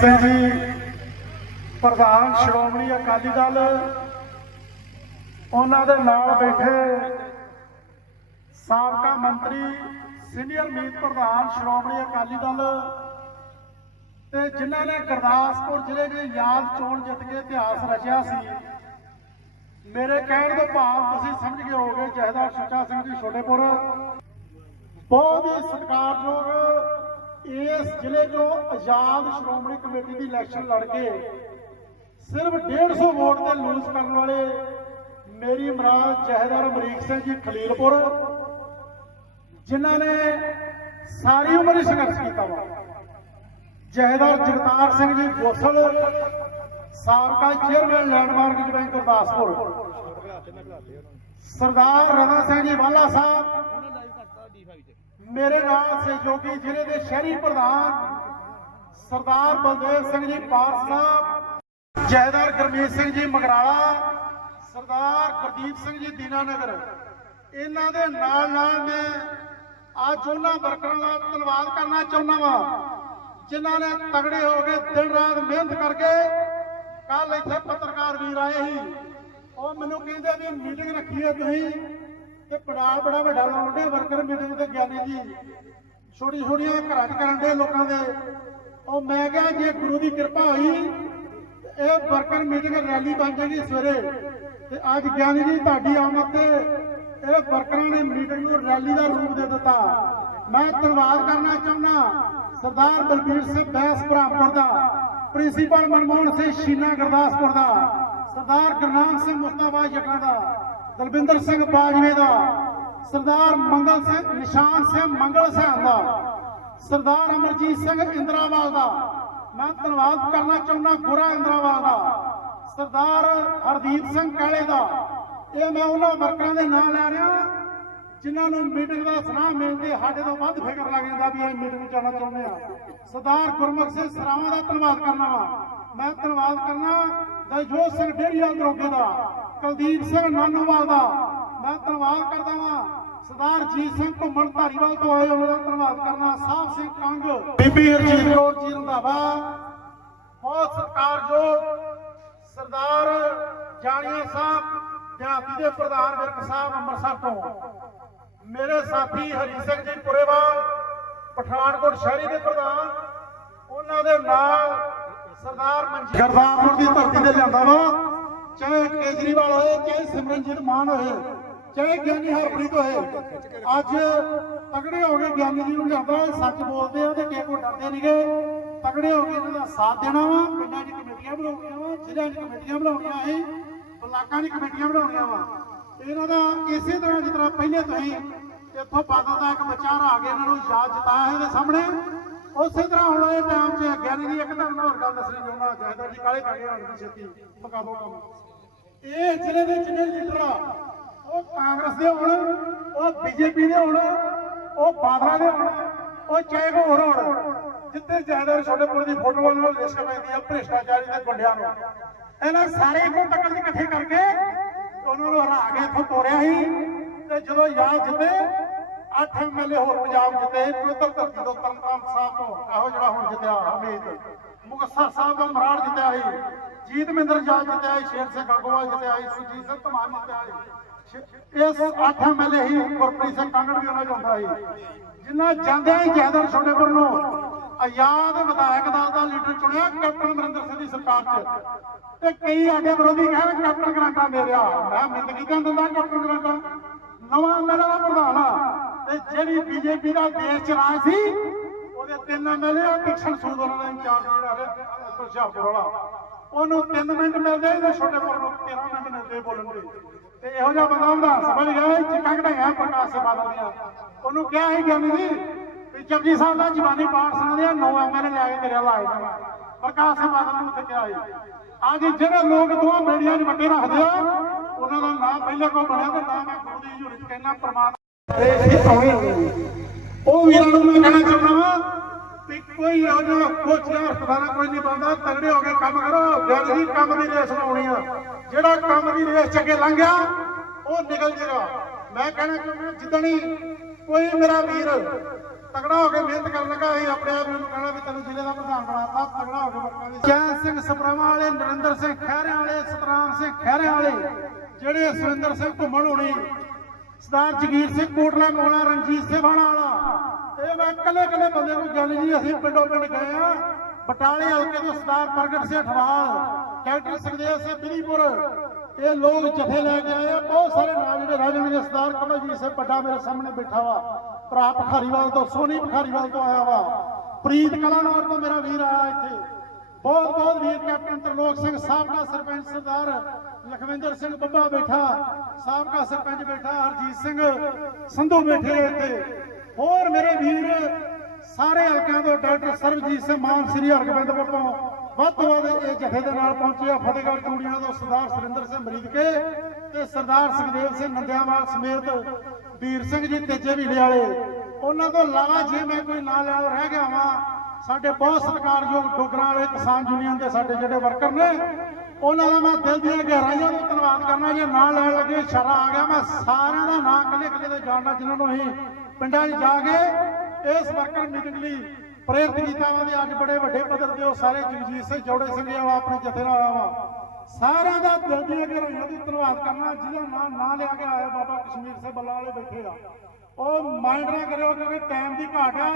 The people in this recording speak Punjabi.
ਸਿੰਘ ਜੀ, ਪ੍ਰਧਾਨ ਸ਼੍ਰੋਮਣੀ ਅਕਾਲੀ ਦਲ, ਉਹਨਾਂ ਦੇ ਨਾਲ ਬੈਠੇ ਸਾਬਕਾ ਮੰਤਰੀ, ਸੀਨੀਅਰ ਮੀਤ ਪ੍ਰਧਾਨ ਸ਼੍ਰੋਮਣੀ ਅਕਾਲੀ ਦਲ ਤੇ ਜਿਨ੍ਹਾਂ ਨੇ ਗੁਰਦਾਸਪੁਰ ਜ਼ਿਲ੍ਹੇ ਦੀ ਯਾਦ ਚੋਣ ਜਿੱਤ ਕੇ ਇਤਿਹਾਸ ਰਚਿਆ ਸੀ। ਮੇਰੇ ਕਹਿਣ ਤੋਂ ਭਾਵ ਤੁਸੀਂ ਸਮਝ ਗਏ ਹੋਗੇ ਜਹਦਾਰ ਸੁੱਚਾ ਸਿੰਘ ਜੀ ਛੋਟੇਪੁਰ। ਬਹੁਤ ਹੀ ਸਤਿਕਾਰਯੋਗ ਇਸ ਜ਼ਿਲ੍ਹੇ ਚੋਂ ਆਜ਼ਾਦ ਸ਼੍ਰੋਮਣੀ ਕਮੇਟੀ ਦੀ ਇਲੈਕਸ਼ਨ ਲੜ ਕੇ ਸਿਰਫ 150 ਵੋਟ ਤੇ ਲੂਜ਼ ਕਰਨ ਵਾਲੇ ਮੇਰੀ ਮਰਾਦ ਜਹਦਾਰ ਅਮਰੀਕ ਸਿੰਘ ਜੀ ਖਲੀਲਪੁਰ, ਜਿਨ੍ਹਾਂ ਨੇ ਸਾਰੀ ਉਮਰ ਹੀ ਸੰਘਰਸ਼ ਕੀਤਾ ਵਾ। ਜਹਦਾਰ ਜਗਤਾਰ ਸਿੰਘ ਜੀ ਗੋਸਲ ਸਾਬਕਾ chairman landmark bank Gurdaspur, Sardar Raman Singh ji ਵਾਲਾ ਸਾਹਿਬ ਮੇਰੇ ਨਾਲ ਸਹਿਯੋਗੀ ਜ਼ਿਲ੍ਹੇ ਦੇ ਸ਼ਹਿਰੀ ਪ੍ਰਧਾਨ ਸਰਦਾਰ ਬਲਦੇਵ ਸਿੰਘ ਜੀ ਪਾਰਸ ਸਾਹਿਬ, ਜੈਦਾਰ ਗਰਮੀਤ ਸਿੰਘ ਜੀ ਮਗਰਾਲਾ, ਸਰਦਾਰ ਗੁਰਦੀਪ ਸਿੰਘ ਜੀ ਦੀਨਾਨਗਰ। ਇਹਨਾਂ ਦੇ ਨਾਲ ਨਾਲ ਮੈਂ ਅੱਜ ਉਹਨਾਂ ਵਰਕਰਾਂ ਦਾ ਧੰਨਵਾਦ ਕਰਨਾ ਚਾਹੁੰਦਾ ਵਾਂ, ਜਿਨ੍ਹਾਂ ਨੇ ਤਗੜੇ ਹੋ ਕੇ ਦਿਨ ਰਾਤ ਮਿਹਨਤ ਕਰਕੇ ਕੱਲ ਇੱਥੇ ਪੱਤਰਕਾਰ ਵੀਰ ਆਏ ਸੀ। ਉਹ ਮੈਨੂੰ ਕਹਿੰਦੇ ਵੀ ਮੀਟਿੰਗ ਰੱਖੀ ਹੈ ਤੁਸੀਂ। ਤੇ ਪੜਾਅ ਬੜਾ ਵੱਡਾ ਲਾਉਂਦੇ ਵਰਕਰ ਮੀਟਿੰਗ ਤੇ ਗਿਆਨੀ ਜੀ। ਛੋਟੀ ਛੋਟੀਆਂ ਘਰਾਂ ਕਰਨ ਦੇ ਲੋਕਾਂ ਦੇ। ਉਹ ਮੈਂ ਕਿਹਾ, ਜੇ ਗੁਰੂ ਦੀ ਕਿਰਪਾ ਹੋਈ ਇਹ ਵਰਕਰ ਮੀਟਿੰਗ ਰੈਲੀ ਬਣ ਜਾਏਗੀ ਸਵੇਰੇ। ਤੇ ਅੱਜ ਗਿਆਨੀ ਜੀ ਤੁਹਾਡੀ ਆਮਦ ਤੇ ਇਹ ਵਰਕਰਾਂ ਨੇ ਮੀਟਿੰਗ ਨੂੰ ਰੈਲੀ ਦਾ ਰੂਪ ਦੇ ਦਿੱਤਾ। ਮੈਂ ਧੰਨਵਾਦ ਕਰਨਾ ਚਾਹੁੰਦਾ ਸਰਦਾਰ ਬਲਬੀਰ ਸਿੰਘ ਬੈਸ ਬ੍ਰਹਮਪੁਰ ਦਾ, ਪ੍ਰਿੰਸੀਪਲ ਮਨਮੋਹਨ ਸਿੰਘ ਸ਼ੀਨਾ ਗੁਰਦਾਸਪੁਰ ਦਾ, ਸਰਦਾਰ ਗੁਰਨਾਮ ਸਿੰਘ ਮੁਸਤਾਫਾ ਜੱਟਾ ਦਾ। ਦਲਵਿੰਦਰ ਸਿੰਘ ਬਾਜਵੇ ਦਾ, ਸਰਦਾਰ ਮੰਗਲ ਸਿੰਘ, ਨਿਸ਼ਾਨ ਸਿੰਘ ਮੰਗਲ ਸਿੰਘ ਦਾ, ਸਰਦਾਰ ਅਮਰਜੀਤ ਸਿੰਘ ਇੰਦਰਾਵਾਲ ਦਾ। ਮੈਂ ਧੰਨਵਾਦ ਕਰਨਾ ਚਾਹੁੰਦਾ ਗੁਰਾ ਇੰਦਰਾਵਾਲ ਦਾ, ਸਰਦਾਰ ਹਰਦੀਪ ਸਿੰਘ ਕਾਲੇ ਦਾ। ਇਹ ਮੈਂ ਉਹਨਾਂ ਵਰਕਰਾਂ ਦੇ ਨਾਂ ਲੈ ਰਿਹਾ, ਜਿਨ੍ਹਾਂ ਨੂੰ ਮੀਟਿੰਗ ਦਾ ਸੁਨਾਹ ਮਿਲਦੇ ਸਾਡੇ ਤੋਂ ਵੱਧ ਫਿਕਰ ਲੱਗ ਜਾਂਦਾ ਵੀ ਇਹ ਮੀਟਿੰਗ ਜਾਣਾ ਚਾਹੁੰਦੇ ਆ ਸਰਦਾਰ ਗੁਰਮੁਖ ਸਿੰਘ ਸਰਾਵਾਂ ਦਾ ਧੰਨਵਾਦ ਕਰਨਾ ਵਾ। ਮੈਂ ਧੰਨਵਾਦ ਕਰਨਾ ਦਜੋਤ ਸਿੰਘ ਡੇਰੀਵਾਲ ਦਰੋਗੇ ਦਾ ਕੁਲਦੀਪ ਸਿੰਘ ਨਾਨੂਵਾਲ ਦਾ। ਮੈਂ ਧੰਨਵਾਦ ਕਰਦਾ ਵਾਂ ਸਰਦਾਰ ਜੀਤ ਸਿੰਘ ਘੁੰਮਣ ਧਾਰੀਵਾਲ ਤੋਂ ਆਏ ਉਹਨਾਂ ਦਾ ਧੰਨਵਾਦ ਕਰਨਾ ਸਾਹਿਬ ਸਿੰਘ ਕੰਗ ਬੀਬੀ ਹਰਜੀਤ ਕੌਰ। ਜੀ ਰੰਧਾਵਾ ਬਹੁਤ ਸਤਿਕਾਰਯੋਗ ਸਰਦਾਰ ਜਾਣੀਆ ਸਾਹਿਬ ਦਿਹਾਤੀ ਦੇ ਪ੍ਰਧਾਨ ਵਿਰਕ ਸਾਹਿਬ ਅੰਮ੍ਰਿਤਸਰ ਤੋਂ। ਮੇਰੇ ਸਾਥੀ ਹਰੀ ਸਿੰਘ ਜੀ ਪੁਰੇਵਾਲ ਪਠਾਨਕੋਟ ਸ਼ਹਿਰੀ ਦੇ ਪ੍ਰਧਾਨ ਉਹਨਾਂ ਦੇ ਨਾਲ ਸਰਦਾਰ ਮਨਜੀਤ ਗਰਦਾਸਪੁਰ ਦੀ ਧਰਤੀ ਤੇ ਲਿਆਂਦਾ ਵਾ। ਚਾਹੇ ਕੇਜਰੀਵਾਲ ਹੋਏ, ਚਾਹੇ ਸਿਮਰਨਜੀਤ ਮਾਨ ਹੋਏ, ਚਾਹੇ ਗਿਆਨੀ ਹਰਪ੍ਰੀਤ ਹੋਏ, ਅੱਜ ਤਗੜੇ ਹੋ ਕੇ ਗਿਆਨੀ ਜੀ ਨੂੰ ਲਿਆਂਦਾ ਸੱਚ ਬੋਲਦੇ ਆ ਤੇ ਕਿਸੇ ਕੋ ਡਰਦੇ ਨਹੀਂਗੇ ਤਗੜੇ ਹੋ ਕੇ ਇਹਨਾਂ ਦਾ ਸਾਥ ਦੇਣਾ ਵਾ, ਪਿੰਡਾਂ 'ਚ ਕਮੇਟੀਆਂ ਬਣਾਉਣੀਆਂ ਵਾ, ਜ਼ਿਲ੍ਹਿਆਂ 'ਚ ਕਮੇਟੀਆਂ ਬਣਾਉਣੀਆਂ ਸੀ ਬਲਾਕਾਂ 'ਚ ਕਮੇਟੀਆਂ ਬਣਾਉਣੀਆਂ ਵਾ। ਇਹਨਾਂ ਦਾ ਇਸੇ ਤਰ੍ਹਾਂ ਜਿਸ ਤਰ੍ਹਾਂ ਪਹਿਲੇ ਤੁਸੀਂ ਇੱਥੋਂ ਬਾਦਲ ਦਾ ਇੱਕ ਵਿਚਾਰ ਆ ਗਿਆ, ਇਹਨਾਂ ਨੂੰ ਯਾਦ ਜਤਾਇਆ ਇਹਦੇ ਸਾਹਮਣੇ। ਉਸੇ ਤਰ੍ਹਾਂ ਹੁਣ ਇਹ ਟਾਈਮ 'ਚ ਗਿਆਨੀ ਜੀ ਇੱਕ ਤੁਹਾਨੂੰ ਹੋਰ ਗੱਲ ਦੱਸਣੀ ਚਾਹੁੰਦਾ ਚਾਹੀਦਾ ਜੀ ਕਾਲੇ ਪੈ ਗਏ ਦੀ ਛੇਤੀ ਮੁਕਾ ਦੋ ਕੰਮ। ਇਹ ਜ਼ਿਲ੍ਹੇ ਦੇ ਜਿੰਨੇ ਲੀਡਰ ਆ? ਉਹ ਕਾਂਗਰਸ ਦੇ ਹੋਣ, ਉਹ ਬੀਜੇਪੀ ਦੇ ਹੋਣ, ਉਹ ਬਾਦਲਾਂ ਦੇ ਹੋਣ, ਉਹ ਚਾਹੇ ਕੋ ਹੋਰ ਹੋਣ ਜਿੱਤੇ ਜਾਇਦਾਰ ਛੋਟੇ ਪੁਰ ਦੀ ਫੁੱਟਬਾਲ ਨਾਲ ਲਿਸਟ ਪੈਂਦੀ ਆ, ਭ੍ਰਿਸ਼ਟਾਚਾਰੀ ਦੇ ਗੁੰਡਿਆਂ ਨੂੰ। ਇਹਨਾਂ ਸਾਰੇ ਕੋ ਤੱਕਲ ਇਕੱਠੇ ਕਰਕੇ ਉਹਨਾਂ ਨੂੰ ਹਰਾ ਕੇ ਇੱਥੋਂ ਤੋਰਿਆ ਸੀ, ਤੇ ਜਦੋਂ ਯਾਦ ਜਿੱਤੇ ਅੱਠ ਐਮਐਲਏ ਹੋਰ ਪੰਜਾਬ ਜਿੱਤੇ ਪਵਿੱਤਰ ਧਰਤੀ ਤੋਂ ਤਰਨਤਾਰਨ ਸਾਹਿਬ ਤੋਂ ਇਹੋ ਜਿਹੜਾ ਹੁਣ ਜਿੱਤਿਆ ਹਮੀਦ। ਮੁਕਤਸਰ ਸਾਹਿਬ ਤੋਂ ਮਰਾੜ ਜਿੱਤਿਆ ਸੀ, ਜੀਤ ਮਹਿੰਦਰ ਜਾਲ ਜਿੱਤਿਆ ਸੀ, ਸ਼ੇਰ ਸਿੰਘ ਗਾਗੋਵਾਲ ਜਿੱਤਿਆ ਸੀ ਸੁਜੀਤ ਸਿੰਘ ਧਮਾਨ ਜਿੱਤਿਆ ਸੀ। ਇਸ ਅੱਠ ਐਮਐਲਏ ਹੀ ਗੁਰਪ੍ਰੀਤ ਸਿੰਘ ਕਾਂਗੜ ਵੀ ਉਹਨਾਂ ਚ ਹੁੰਦਾ ਸੀ। ਜਾਂਦਿਆਂ ਹੀ ਜੈਦਰ ਛੋਟੇਪੁਰ ਨੂੰ ਆਜ਼ਾਦ ਵਿਧਾਇਕ ਦਲ ਦਾ ਲੀਡਰ ਚੁਣਿਆ ਕੈਪਟਨ ਅਮਰਿੰਦਰ ਸਿੰਘ ਦੀ ਸਰਕਾਰ 'ਚ। ਤੇ ਕਈ ਆਡੇ ਵਿਰੋਧੀ ਕਹਿੰਦੇ ਕੈਪਟਨ ਗਰਾਂਟਾ ਦੇ ਰਿਹਾ ਮੈਂ ਜ਼ਿੰਦਗੀ ਦਾ ਦਿੰਦਾ ਕੈਪਟਨ ਗਰਾਂਟਾ। ਨਵਾਂ ਐਮਐਲਏ ਦਾ ਪ੍ਰਧਾਨ ਆ। ਤੇ ਜਿਹੜੀ ਬੀਜੇਪੀ ਦਾ ਦੇਸ਼ ਚ ਰਾਜ ਸੀ, ਉਹਦੇ ਤਿੰਨ ਐਮਐਲਏ ਆ ਕਿਸ਼ਨ ਸੂਦ ਉਹਨਾਂ ਦਾ ਇੰਚਾਰਜ ਜਿਹੜਾ ਹੈ ਹੁਸ਼ਿਆਰਪੁਰ ਵਾਲਾ। ਉਹਨੂੰ 3 ਮਿੰਟ ਮਿਲਦੇ ਤੇ ਛੋਟੇ ਪੁਰ ਨੂੰ 13 ਮਿੰਟ ਮਿਲਦੇ ਬੋਲਣ ਦੇ। ਤੇ ਇਹੋ ਜਿਹਾ ਬੰਦਾ ਹੁੰਦਾ, ਸਮਝ ਗਿਆ ਚਿੱਕਾ ਕਢਾਇਆ ਪ੍ਰਕਾਸ਼ ਬਾਦਲ ਦੀਆਂ। ਉਹਨੂੰ ਕਿਹਾ ਸੀ ਗਿਆਨੀ ਜੀ ਵੀ ਜਪਜੀ ਸਾਹਿਬ ਦਾ ਜਵਾਨੀ ਪਾਠ ਸੁਣਦੇ ਆ, ਨੌ ਐਮਐਲਏ ਲੈ ਕੇ ਤੇਰੇ ਲਾਏ ਪ੍ਰਕਾਸ਼ ਸਿੰਘ ਬਾਦਲ ਨੂੰ ਤੇ ਕਿਹਾ ਸੀ। ਅੱਜ ਜਿਹੜੇ ਲੋਕ ਦੋਹਾਂ ਬੇੜੀਆਂ 'ਚ ਵੱਟੇ ਰੱਖਦੇ ਆ, ਉਹਨਾਂ ਦਾ ਨਾਮ ਪਹਿਲੇ ਕੋ ਬਣਿਆ ਤੇ ਨਾਮ ਮੈਂ ਗੁਰੂ ਦੀ ਹਜ਼ੂਰੀ 'ਚ ਕਹਿਣਾ ਪ੍ਰਮਾਤਮਾ ਉਹ ਵੀਰਾਂ ਨੂੰ ਮੈਂ ਕਹਿਣਾ ਚਾਹੁੰਦਾ ਵਾਂ ਵੀ ਕੋਈ ਇਹੋ ਜਿਹਾ ਕੋਚਿਆ ਕੋਈ ਨਹੀਂ ਬੰਦਾ ਤਗੜੇ ਹੋ ਕੇ ਕੰਮ ਕਰੋ। ਜਦ ਹੀ ਕੰਮ ਦੀ ਰੇਸ ਲਾਉਣੀ ਆ, ਜਿਹੜਾ ਕੰਮ ਦੀ ਰੇਸ ਚ ਅੱਗੇ ਲੰਘ ਉਹ ਨਿਕਲ ਜੇਗਾ। ਮੈਂ ਕਹਿਣਾ ਚਾਹੁੰਦਾ ਜਿੱਦਣੀ ਕੋਈ ਮੇਰਾ ਵੀਰ ਤਗੜਾ ਹੋ ਕੇ ਮਿਹਨਤ ਕਰਨ ਲੱਗਾ, ਅਸੀਂ ਆਪਣੇ ਆਪ ਨੂੰ ਕਹਿਣਾ ਵੀ ਤੈਨੂੰ ਜ਼ਿਲ੍ਹੇ ਦਾ ਪ੍ਰਧਾਨ ਬਣਾਤਾ ਤਗੜਾ ਹੋ ਕੇ ਵਰਕਾਂ ਦੀ ਚੈਨ ਸਿੰਘ ਸਪਰਾਵਾਂ ਵਾਲੇ, ਨਰਿੰਦਰ ਸਿੰਘ ਖਹਿਰਿਆਂ ਵਾਲੇ ਸਤਰਾਮ ਸਿੰਘ ਖਹਿਰਿਆਂ ਵਾਲੇ, ਜਿਹੜੇ ਸੁਰਿੰਦਰ ਸਿੰਘ ਘੁੰਮਣ ਹੋਣੀ ਸਰਦਾਰ ਜਗੀਰ ਸਿੰਘ ਕੋਟਲਾ ਮੋਲਾ ਰਣਜੀਤ ਸਿੰਘ ਵਾਲਾ ਇਹ ਮੈਂ ਇਕੱਲੇ ਇਕੱਲੇ ਬੰਦੇ ਨੂੰ ਗੱਲ ਜੀ, ਅਸੀਂ ਪਿੰਡੋਂ ਪਿੰਡ ਗਏ ਆ। ਬਟਾਲੇ ਹਲਕੇ ਤੋਂ ਸਰਦਾਰ ਪ੍ਰਗਟ ਸਿੰਘ ਠਵਾਲ ਡਾਕਟਰ ਸੁਖਦੇਵ ਸਿੰਘ ਬਿਲੀਪੁਰ ਇਹ ਲੋਕ ਜਥੇ ਲੈ ਕੇ ਆਏ ਆ। ਬਹੁਤ ਸਾਰੇ ਨਾਲ ਜਿਹੜੇ ਰਾਜਨ ਦੇ ਸਰਦਾਰ ਕਮਲਜੀਤ ਸਿੰਘ ਵੱਡਾ ਮੇਰੇ ਸਾਹਮਣੇ ਬੈਠਾ ਵਾ। ਭਰਾ ਭਖਾਰੀਵਾਲ ਤੋਂ, ਸੋਨੀ ਭਖਾਰੀਵਾਲ ਤੋਂ ਆਇਆ ਵਾ। ਪ੍ਰੀਤ ਕਲਾਨੌਰ ਤੋਂ ਮੇਰਾ ਵੀਰ ਆਇਆ ਇੱਥੇ। ਬਹੁਤ ਬਹੁਤ ਵੀਰ, ਕੈਪਟਨ ਤਰਲੋਕ ਸਿੰਘ ਸਾਹਿਬ ਦਾ ਸਰਪੰਚ ਸਰਦਾਰ ਲਖਵਿੰਦਰ ਸਿੰਘ ਬੱਬਾ ਬੈਠਾ, ਸਾਬਕਾ ਸਰਪੰਚ ਬੈਠਾ, ਹਰਜੀਤ ਸਿੰਘ ਸੰਧੂ ਬੈਠੇ ਇੱਥੇ। ਹੋਰ ਮੇਰੇ ਵੀਰ, ਸਾਰੇ ਹਲਕਿਆਂ ਤੋਂ ਡਾਕਟਰ ਸਰਬਜੀਤ ਸਿੰਘ ਮਾਨ, ਸ੍ਰੀ ਹਰਗੋਬਿੰਦਪੁਰ ਤੋਂ ਵੱਧ ਤੋਂ ਵੱਧ ਇਹ ਜਥੇ ਦੇ ਨਾਲ ਪਹੁੰਚੇ ਆ ਫਤਿਹਗੜ੍ਹ ਚੂੜੀਆਂ ਤੋਂ ਸਰਦਾਰ ਸੁਰਿੰਦਰ ਸਿੰਘ ਮਰੀਦਕੇ ਤੇ ਸਰਦਾਰ ਸੁਖਦੇਵ ਸਿੰਘ ਨੰਦਿਆਵਾਲ ਸਮੇਤ ਵੀਰ ਸਿੰਘ ਜੀ, ਤੇਜੇ ਵੀ ਵਾਲੇ। ਉਹਨਾਂ ਤੋਂ ਇਲਾਵਾ ਜੇ ਮੈਂ ਕੋਈ ਨਾਂ ਲੈਣ ਰਹਿ ਗਿਆ ਵਾਂ ਸਾਡੇ ਬਹੁਤ ਸਤਿਕਾਰਯੋਗ ਡੋਗਰਾਂ ਵਾਲੇ ਕਿਸਾਨ ਯੂਨੀਅਨ ਦੇ ਸਾਡੇ ਜਿਹੜੇ ਵਰਕਰ ਨੇ, ਉਹਨਾਂ ਦਾ ਮੈਂ ਦਿਲ ਦੀਆਂ ਗਹਿਰਾਈਆਂ ਤੋਂ ਧੰਨਵਾਦ ਕਰਨਾ, ਜੇ ਨਾਂ ਲੈਣ ਲੱਗੇ, ਇਸ਼ਾਰਾ ਆ ਗਿਆ, ਮੈਂ ਸਾਰਿਆਂ ਦਾ ਨਾਂ ਇਕੱਲੇ ਇਕੱਲੇ ਦੇ ਜਾਣਨਾ ਜਿਨ੍ਹਾਂ ਨੂੰ ਅਸੀਂ ਪਿੰਡਾਂ 'ਚ ਜਾ ਕੇ ਇਸ ਵਰਕਰ ਮੀਟਿੰਗ ਲਈ ਪ੍ਰੇਰਿਤ ਕੀਤਾ ਵਾ, ਤੇ ਅੱਜ ਬੜੇ ਵੱਡੇ ਪੱਧਰ ਤੇ ਉਹ ਸਾਰੇ ਜਗਜੀਤ ਸਿੰਘ ਜੋੜੇ ਸਿੰਘ ਆ ਆਪਣੇ ਜਥੇ ਨਾਲ ਆਇਆ ਵਾ ਸਾਰਿਆਂ ਦਾ ਦਿਲ ਦੀਆਂ ਗਹਿਰਾਈਆਂ ਤੋਂ ਧੰਨਵਾਦ ਕਰਨਾ ਜਿਹਦਾ ਨਾਂ ਨਾ ਲਿਆ ਗਿਆ ਆਇਆ ਬਾਬਾ ਕਸ਼ਮੀਰ ਸਿੰਘ ਬੱਲਾ ਵਾਲੇ ਬੈਠੇ ਆ। ਉਹ ਮਾਈਂਡ ਨਾ ਕਰਿਓ, ਕਿਉਂਕਿ ਟਾਈਮ ਦੀ ਘਾਟ ਆ।